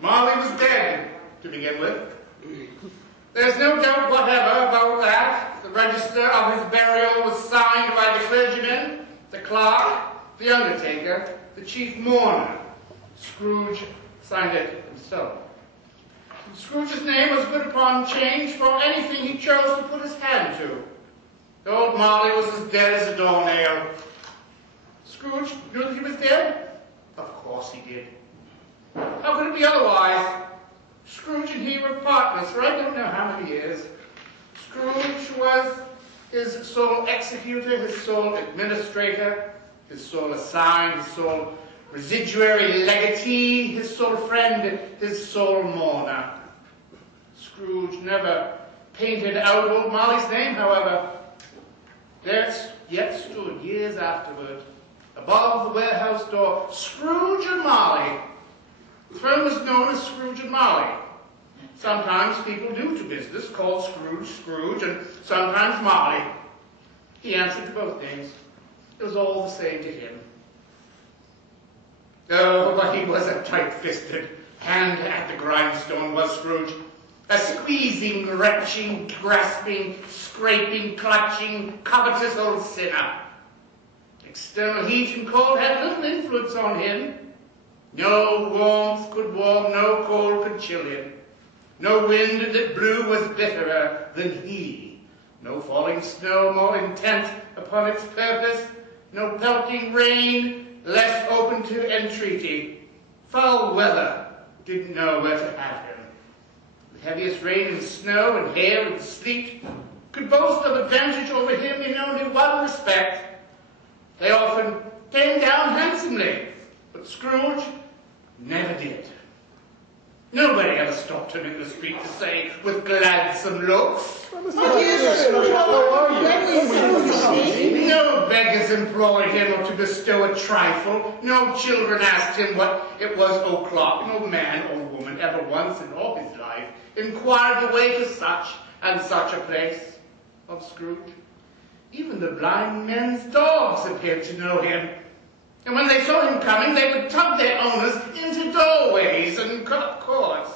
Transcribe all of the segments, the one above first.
Marley was dead, to begin with. There's no doubt whatever about that. The register of his burial was signed by the clergyman, the clerk, the undertaker, the chief mourner. Scrooge signed it himself. Scrooge's name was good upon change for anything he chose to put his hand to. The old Marley was as dead as a doornail. Scrooge knew that he was dead? Of course he did. How could it be otherwise? Scrooge and he were partners for I don't know how many years. Scrooge was his sole executor, his sole administrator, his sole assign, his sole residuary legatee, his sole friend, his sole mourner. Scrooge never painted out old Marley's name, however. There yet stood, years afterward, above the warehouse door, Scrooge and Marley. The firm was known as Scrooge and Marley. Sometimes people do to business called Scrooge, Scrooge, and sometimes Marley. He answered to both names. It was all the same to him. Oh, but he was a tight-fisted, hand at the grindstone, was Scrooge. A squeezing, retching, grasping, scraping, clutching, covetous old sinner. External heat and cold had little influence on him. No warmth could warm, no cold could chill him. No wind that blew was bitterer than he. No falling snow more intent upon its purpose. No pelting rain less open to entreaty. Foul weather didn't know where to have him. The heaviest rain and snow and hail and sleet could boast of advantage over him in only one respect. They often came down handsomely, but Scrooge never did. Nobody ever stopped him in the street to say, with gladsome looks, "How are you?" No beggars implored him to bestow a trifle. No children asked him what it was o'clock. No man or woman ever once in all his life inquired the way to such and such a place of Scrooge. Even the blind men's dogs appeared to know him. And when they saw him coming, they would tug their owners into doorways and cut cords,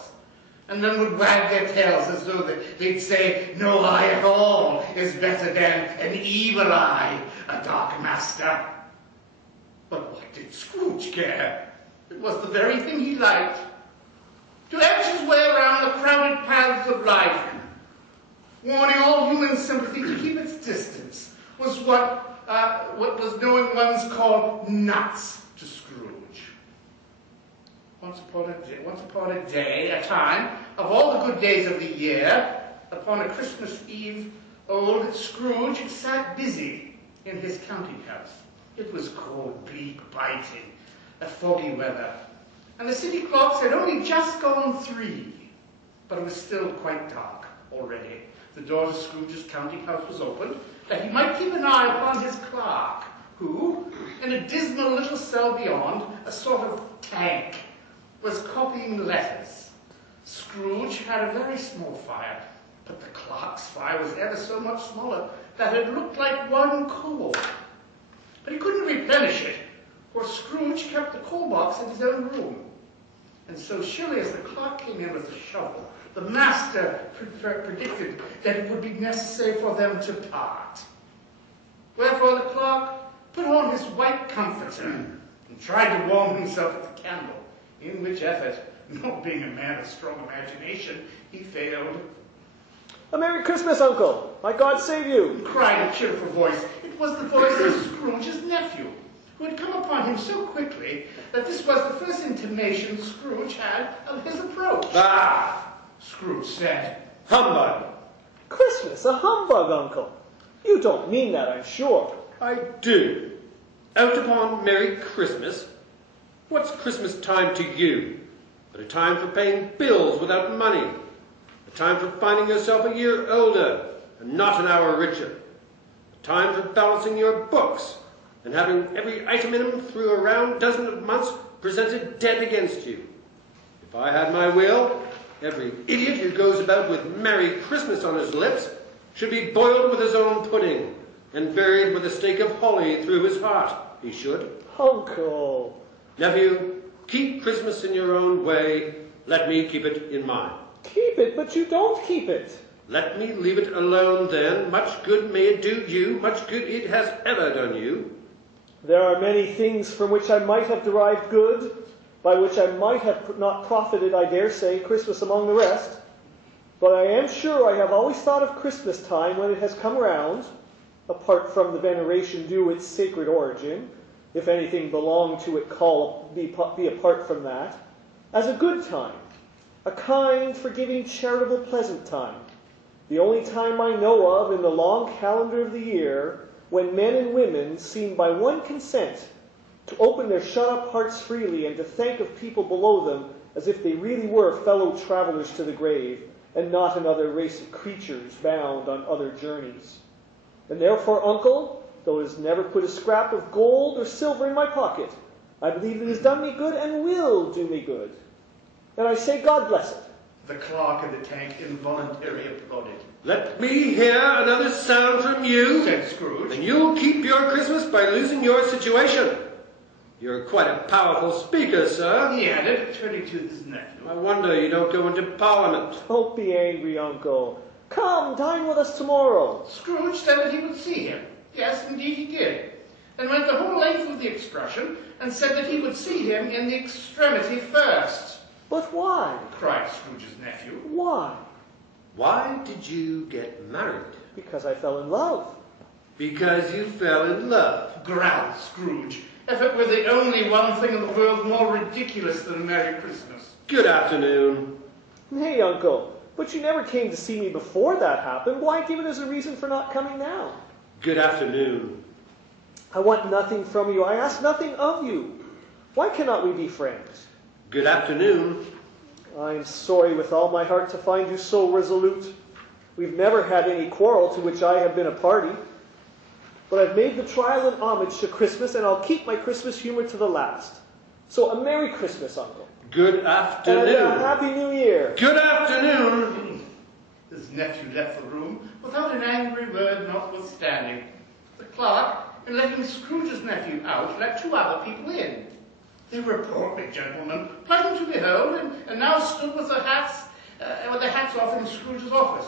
and then would wag their tails as though they'd say, "No eye at all is better than an evil eye, a dark master." But what did Scrooge care? It was the very thing he liked. To edge his way around the crowded paths of life, warning all human sympathy to keep its distance, was what was knowing one's called nuts to Scrooge. Once upon a day, a time, of all the good days of the year, upon a Christmas Eve, old Scrooge sat busy in his counting house. It was cold, bleak, biting, a foggy weather, and the city clocks had only just gone 3, but it was still quite dark already. The door to Scrooge's counting house was opened, that he might keep an eye upon his clerk, who, in a dismal little cell beyond, a sort of tank, was copying letters. Scrooge had a very small fire, but the clerk's fire was ever so much smaller, that it looked like one coal. But he couldn't replenish it, for Scrooge kept the coal box in his own room. And so surely as the clerk came in with the shovel, the master predicted that it would be necessary for them to part. Wherefore the clerk put on his white comforter and tried to warm himself at the candle, in which effort, not being a man of strong imagination, he failed. "A Merry Christmas, Uncle! My God save you!" Cried a cheerful voice. It was the voice of Scrooge's nephew, who had come upon him so quickly that this was the first intimation Scrooge had of his approach. "Ah!" Scrooge said. "Humbug!" "Christmas, a humbug, Uncle! You don't mean that, I'm sure." "I do. Out upon Merry Christmas? What's Christmas time to you? But a time for paying bills without money. A time for finding yourself a year older and not an hour richer. A time for balancing your books and having every item in them through a round dozen of months presented dead against you. If I had my will, every idiot who goes about with Merry Christmas on his lips should be boiled with his own pudding and buried with a stake of holly through his heart. He should." "Uncle!" "Nephew, keep Christmas in your own way. Let me keep it in mine. Keep it, but you don't keep it. Let me leave it alone then. Much good may it do you, much good it has ever done you. There are many things from which I might have derived good, by which I might have not profited, I dare say, Christmas among the rest. But I am sure I have always thought of Christmas time when it has come round, apart from the veneration due its sacred origin, if anything belong to it be apart from that, as a good time, a kind, forgiving, charitable, pleasant time, the only time I know of in the long calendar of the year when men and women seem by one consent to open their shut-up hearts freely and to think of people below them as if they really were fellow travelers to the grave and not another race of creatures bound on other journeys. And therefore, uncle, though it has never put a scrap of gold or silver in my pocket, I believe it has done me good and will do me good. And I say, God bless it. The clerk of the tank involuntarily applauded. Let me hear another sound from you, Said Scrooge. and you'll keep your Christmas by losing your situation. You're quite a powerful speaker, sir. He added, turning to his nephew. I wonder you don't go into Parliament. Don't be angry, uncle. Come, dine with us tomorrow. Scrooge said that he would see him. Yes, indeed he did. And went the whole length of the expression, and said that he would see him in the extremity first. But why? Cried Scrooge's nephew. Why? Why did you get married? Because I fell in love. Because you fell in love. Growled Scrooge, if it were the only one thing in the world more ridiculous than a Merry Christmas. Good afternoon. Hey, uncle, but you never came to see me before that happened. Why give it as a reason for not coming now? Good afternoon. I want nothing from you. I ask nothing of you. Why cannot we be friends? Good afternoon. I am sorry with all my heart to find you so resolute. We've never had any quarrel to which I have been a party. But I've made the trial and homage to Christmas, and I'll keep my Christmas humor to the last. So a Merry Christmas, uncle. Good afternoon. And a Happy New Year. Good afternoon. His nephew left the room without an angry word notwithstanding. The clerk, in letting Scrooge's nephew out, let two other people in. They were portly gentlemen, pleasant to behold, and now stood with their hats off in Scrooge's office.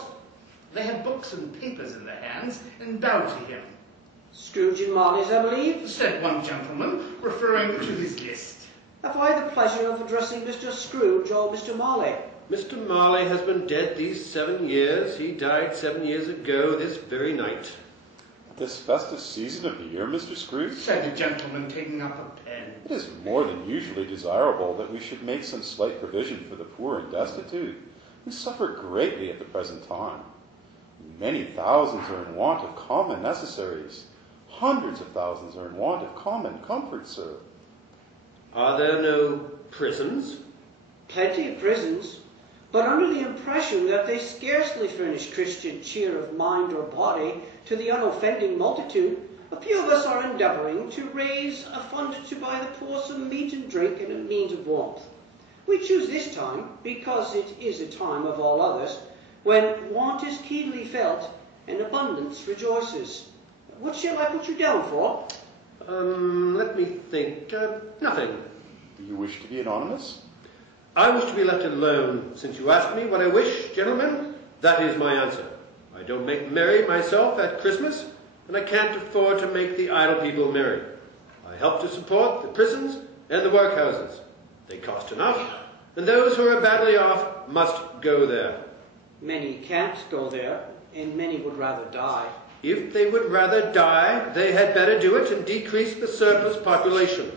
They had books and papers in their hands, and bowed to him. Scrooge and Marley's, I believe. Said one gentleman, referring to his list. Have I the pleasure of addressing Mr. Scrooge or Mr. Marley? Mr. Marley has been dead these 7 years. He died 7 years ago this very night. This festive season of the year, Mr. Scrooge? Said the gentleman, taking up a pen. It is more than usually desirable that we should make some slight provision for the poor and destitute, who suffer greatly at the present time. Many thousands are in want of common necessaries. Hundreds of thousands are in want of common comforts, sir. Are there no prisons? Plenty of prisons, but under the impression that they scarcely furnish Christian cheer of mind or body to the unoffending multitude, a few of us are endeavouring to raise a fund to buy the poor some meat and drink and a means of warmth. We choose this time because it is a time of all others when want is keenly felt and abundance rejoices. What shall I put you down for? Let me think. Nothing. Do you wish to be anonymous? I wish to be left alone. Since you asked me what I wish, gentlemen, that is my answer. I don't make merry myself at Christmas, and I can't afford to make the idle people merry. I help to support the prisons and the workhouses. They cost enough, and those who are badly off must go there. Many can't go there, and many would rather die. If they would rather die, they had better do it and decrease the surplus population.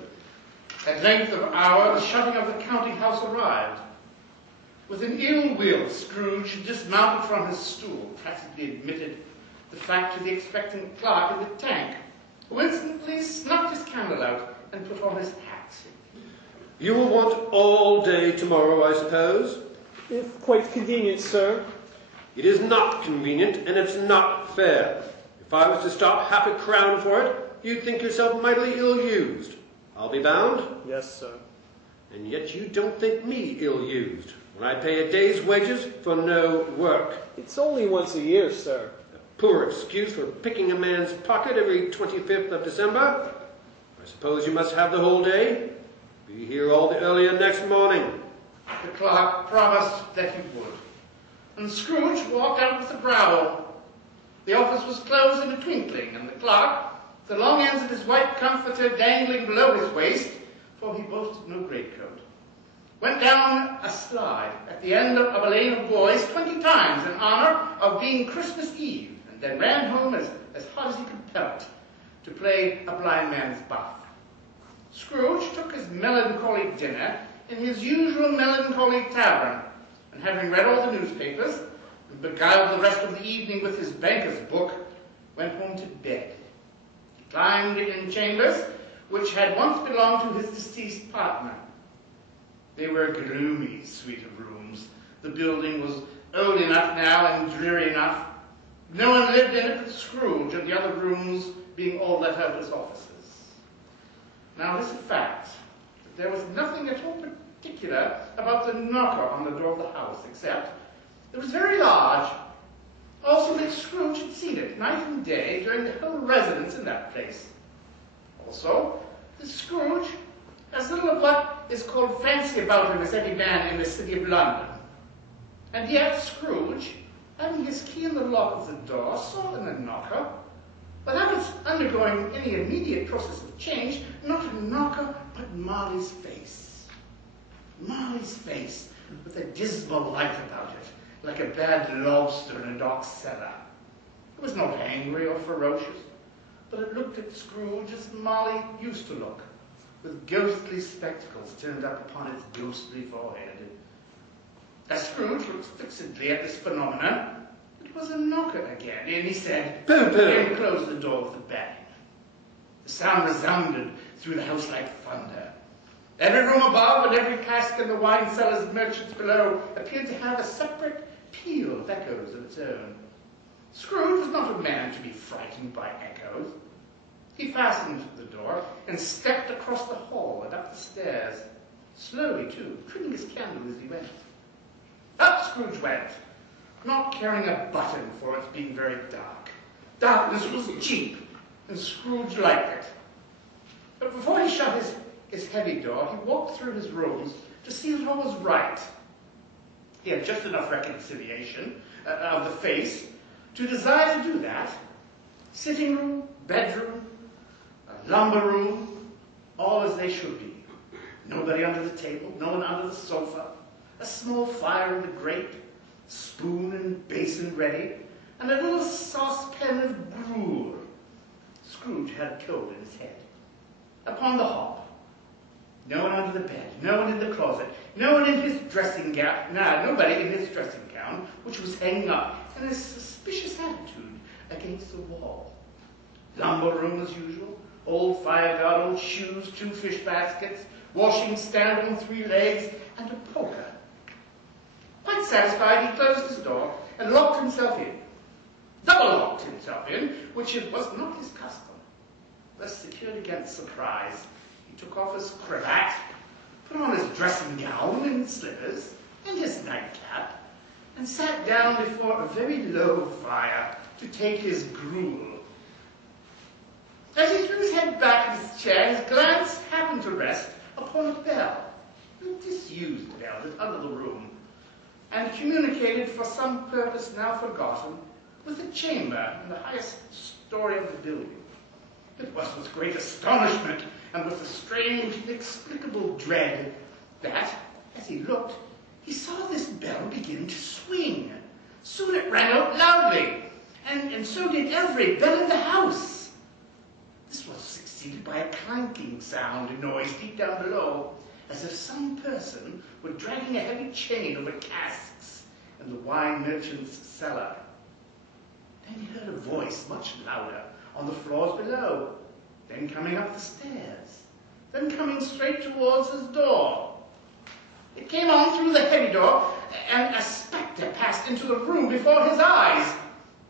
At length of hour, the shutting of the counting house arrived. With an ill will, Scrooge dismounted from his stool, tacitly admitted the fact to the expectant clerk in the tank, who instantly snuffed his candle out and put on his hat. You will want all day tomorrow, I suppose? If quite convenient, sir. It is not convenient, and it's not fair. If I was to stop half a crown for it, you'd think yourself mightily ill-used. I'll be bound? Yes, sir. And yet you don't think me ill-used, when I pay a day's wages for no work. It's only once a year, sir. A poor excuse for picking a man's pocket every 25th of December. I suppose you must have the whole day. Be here all the earlier next morning. The clerk promised that he would, and Scrooge walked out with a growl. The office was closed in a twinkling, and the clerk, the long ends of his white comforter dangling below his waist, for he boasted no greatcoat, went down a slide at the end of a lane of boys 20 times in honor of being Christmas Eve, and then ran home as hot as he could pelt to play a blind man's buff. Scrooge took his melancholy dinner in his usual melancholy tavern, and having read all the newspapers and beguiled the rest of the evening with his banker's book, went home to bed. He climbed in chambers which had once belonged to his deceased partner. They were a gloomy suite of rooms. The building was old enough now and dreary enough. No one lived in it but Scrooge, and the other rooms being all let out as offices. Now, it is a fact that there was nothing at all particular about the knocker on the door of the house, except it was very large. Also, that Scrooge had seen it night and day during the whole residence in that place. Also, that Scrooge has little of what is called fancy about him as any man in the city of London. And yet Scrooge, having his key in the lock of the door, saw in the knocker, without its undergoing any immediate process of change, not a knocker, but Marley's face. Marley's face, with a dismal light about it, like a bad lobster in a dark cellar. It was not angry or ferocious, but it looked at Scrooge as Marley used to look, with ghostly spectacles turned up upon its ghostly forehead. As Scrooge looked fixedly at this phenomenon, it was a knocker again, and he said, "Boom, boom," and closed the door with a bang. The sound resounded through the house like thunder. Every room above and every cask in the wine cellars merchants below appeared to have a separate peal of echoes of its own. Scrooge was not a man to be frightened by echoes. He fastened the door and stepped across the hall and up the stairs, slowly too, trimming his candle as he went. Up Scrooge went, not caring a button for its being very dark. Darkness was cheap, and Scrooge liked it. But before he shut his heavy door, he walked through his rooms to see that all was right. He had just enough reconciliation of the face to desire to do that. Sitting room, bedroom, lumber room, all as they should be. Nobody under the table, no one under the sofa, a small fire in the grate, spoon and basin ready, and a little saucepan of gruel. Scrooge had cold in his head. Upon the hob, no one under the bed, no one in the closet, no one in his dressing gown, nobody in his dressing gown, which was hanging up in a suspicious attitude against the wall. Lumber room as usual, old fire guard, old shoes, 2 fish baskets, washing stand on 3 legs, and a poker. Quite satisfied, he closed his door and locked himself in. Double locked himself in, which it was not his custom. Thus secured against surprise, he took off his cravat, put on his dressing gown and slippers, and his nightcap, and sat down before a very low fire to take his gruel. As he threw his head back in his chair, his glance happened to rest upon a bell, a disused bell that hung in the room, and communicated for some purpose now forgotten with a chamber in the highest story of the building. It was with great astonishment and with a strange, inexplicable dread that, as he looked, he saw this bell begin to swing. Soon it rang out loudly, and so did every bell in the house. This was succeeded by a clanking sound and noise deep down below, as if some person were dragging a heavy chain over casks in the wine merchant's cellar. Then he heard a voice much louder on the floors below, then coming up the stairs, then coming straight towards his door. It came on through the heavy door, and a spectre passed into the room before his eyes,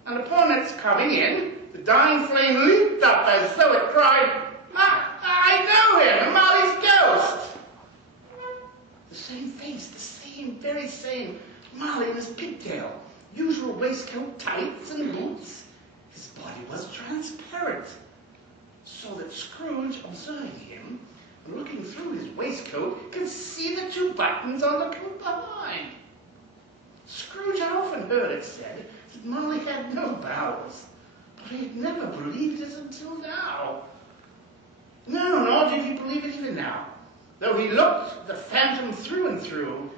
and upon its coming in, the dying flame leaped up as though it cried, "I know him, Marley's ghost!" The same face, the same, very same, Marley in his pigtail, usual waistcoat, tights, and boots. His body was transparent, so that Scrooge, observing him, and looking through his waistcoat, could see the 2 buttons on the coat behind. Scrooge had often heard it said that Marley had no bowels, but he had never believed it until now. Nor did he believe it even now, though he looked the phantom through and through,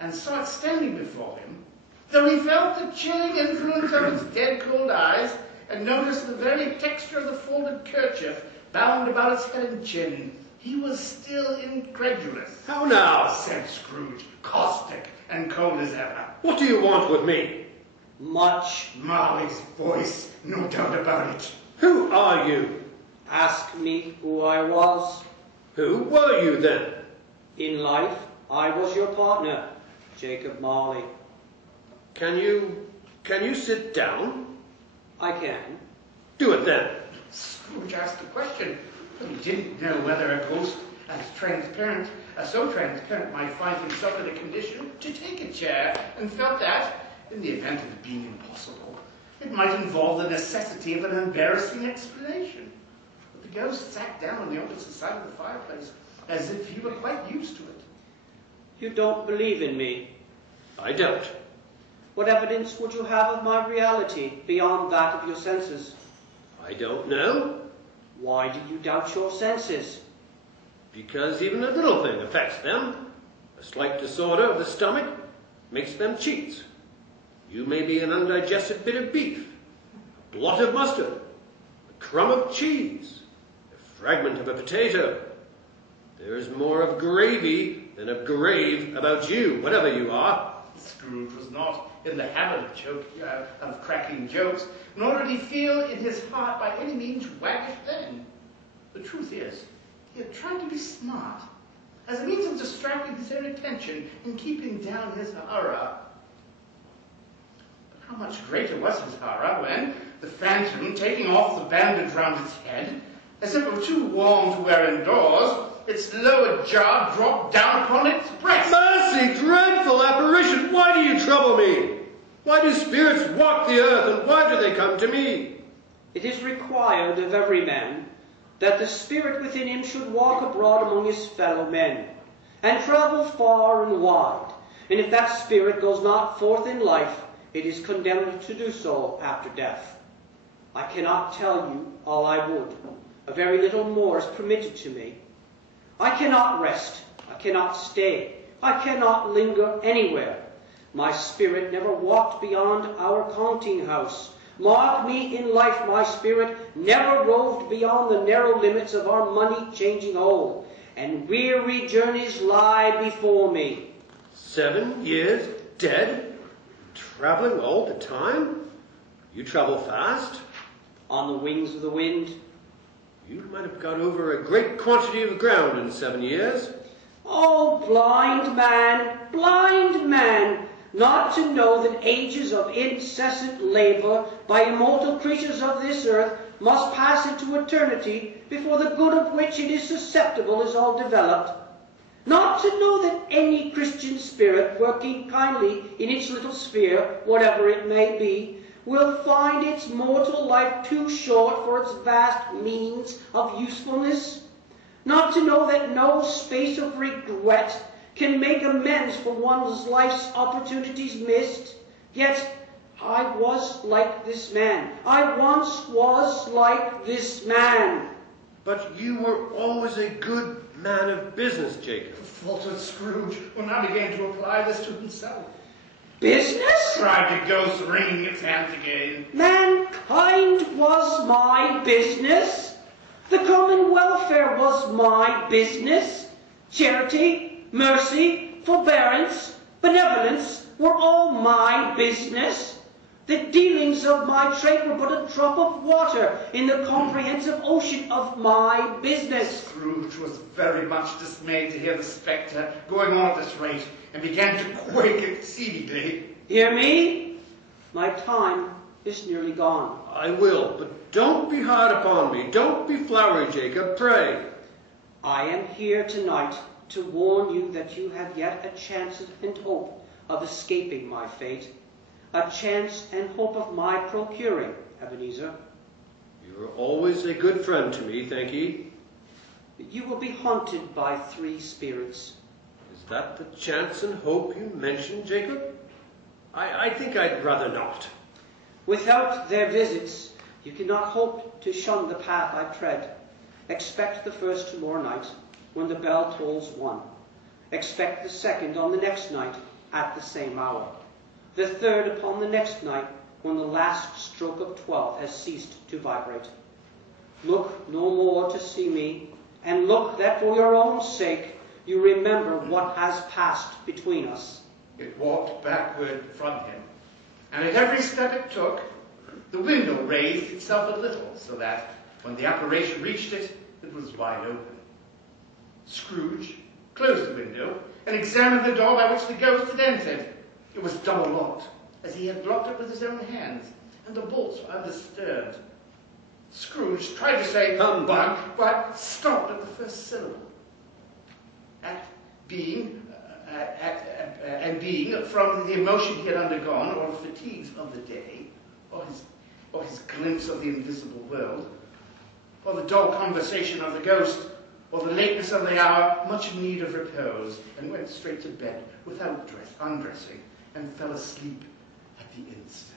and saw it standing before him, though he felt the chilling influence of its dead cold eyes, and noticed the very texture of the folded kerchief bound about its head and chin, he was still incredulous. How now? Said Scrooge, caustic and cold as ever. What do you want with me? Much. Marley's voice, no doubt about it. Who are you? Ask me who I was. Who were you then? In life, I was your partner, Jacob Marley. Can you sit down? I can. Do it then. Scrooge asked a question, but he didn't know whether a ghost so transparent might find himself in a condition to take a chair, and felt that, in the event of it being impossible, it might involve the necessity of an embarrassing explanation. But the ghost sat down on the opposite side of the fireplace, as if he were quite used to it. You don't believe in me. I don't. What evidence would you have of my reality beyond that of your senses? I don't know. Why do you doubt your senses? Because even a little thing affects them. A slight disorder of the stomach makes them cheats. You may be an undigested bit of beef, a blot of mustard, a crumb of cheese, a fragment of a potato. There's more of gravy than of grave about you, whatever you are. Scrooge was not in the habit of cracking jokes, nor did he feel in his heart by any means waggish then. The truth is, he had tried to be smart, as a means of distracting his own attention and keeping down his horror. But how much greater was his horror when the phantom, taking off the bandage round its head, as if it were too warm to wear indoors, its lower jaw dropped down upon its breast. Mercy, dreadful apparition, why do you trouble me? Why do spirits walk the earth, and why do they come to me? It is required of every man that the spirit within him should walk abroad among his fellow men, and travel far and wide. And if that spirit goes not forth in life, it is condemned to do so after death. I cannot tell you all I would. A very little more is permitted to me. I cannot rest. I cannot stay. I cannot linger anywhere. My spirit never walked beyond our counting house. Mark me, in life my spirit never roved beyond the narrow limits of our money-changing hole, and weary journeys lie before me. 7 years dead? Traveling all the time? You travel fast? On the wings of the wind. You might have got over a great quantity of ground in 7 years. Oh, blind man, not to know that ages of incessant labor by immortal creatures of this earth must pass into eternity before the good of which it is susceptible is all developed. Not to know that any Christian spirit working kindly in its little sphere, whatever it may be, will find its mortal life too short for its vast means of usefulness. Not to know that no space of regret can make amends for one's life's opportunities missed. Yet I was like this man. I once was like this man. But you were always a good man of business, Jacob. Faltered Scrooge, who now began to apply this to himself. Business? Cried the ghost, wringing its hands again. Mankind was my business. The common welfare was my business. Charity, mercy, forbearance, benevolence were all my business. The dealings of my trade were but a drop of water in the comprehensive ocean of my business. Scrooge was very much dismayed to hear the spectre going on at this rate, and began to quake exceedingly. Hear me? My time is nearly gone. I will, but don't be hard upon me. Don't be flowery, Jacob, pray. I am here tonight to warn you that you have yet a chance and hope of escaping my fate. A chance and hope of my procuring, Ebenezer. You're always a good friend to me, thank ye. You will be haunted by 3 spirits. Is that the chance and hope you mentioned, Jacob? I think I'd rather not. Without their visits, you cannot hope to shun the path I tread. Expect the first tomorrow night, when the bell tolls 1. Expect the second on the next night, at the same hour. The third upon the next night, when the last stroke of 12 has ceased to vibrate. Look no more to see me, and look that for your own sake you remember what has passed between us. It walked backward from him, and at every step it took, the window raised itself a little, so that, when the apparition reached it, it was wide open. Scrooge closed the window and examined the door by which the ghost had entered. It was double locked, as he had locked it with his own hands, and the bolts were undisturbed. Scrooge tried to say humbug, but stopped at the first syllable. Being from the emotion he had undergone, or the fatigues of the day, or his glimpse of the invisible world, or the dull conversation of the ghost, or the lateness of the hour, much in need of repose, and went straight to bed without undressing, and fell asleep at the instant.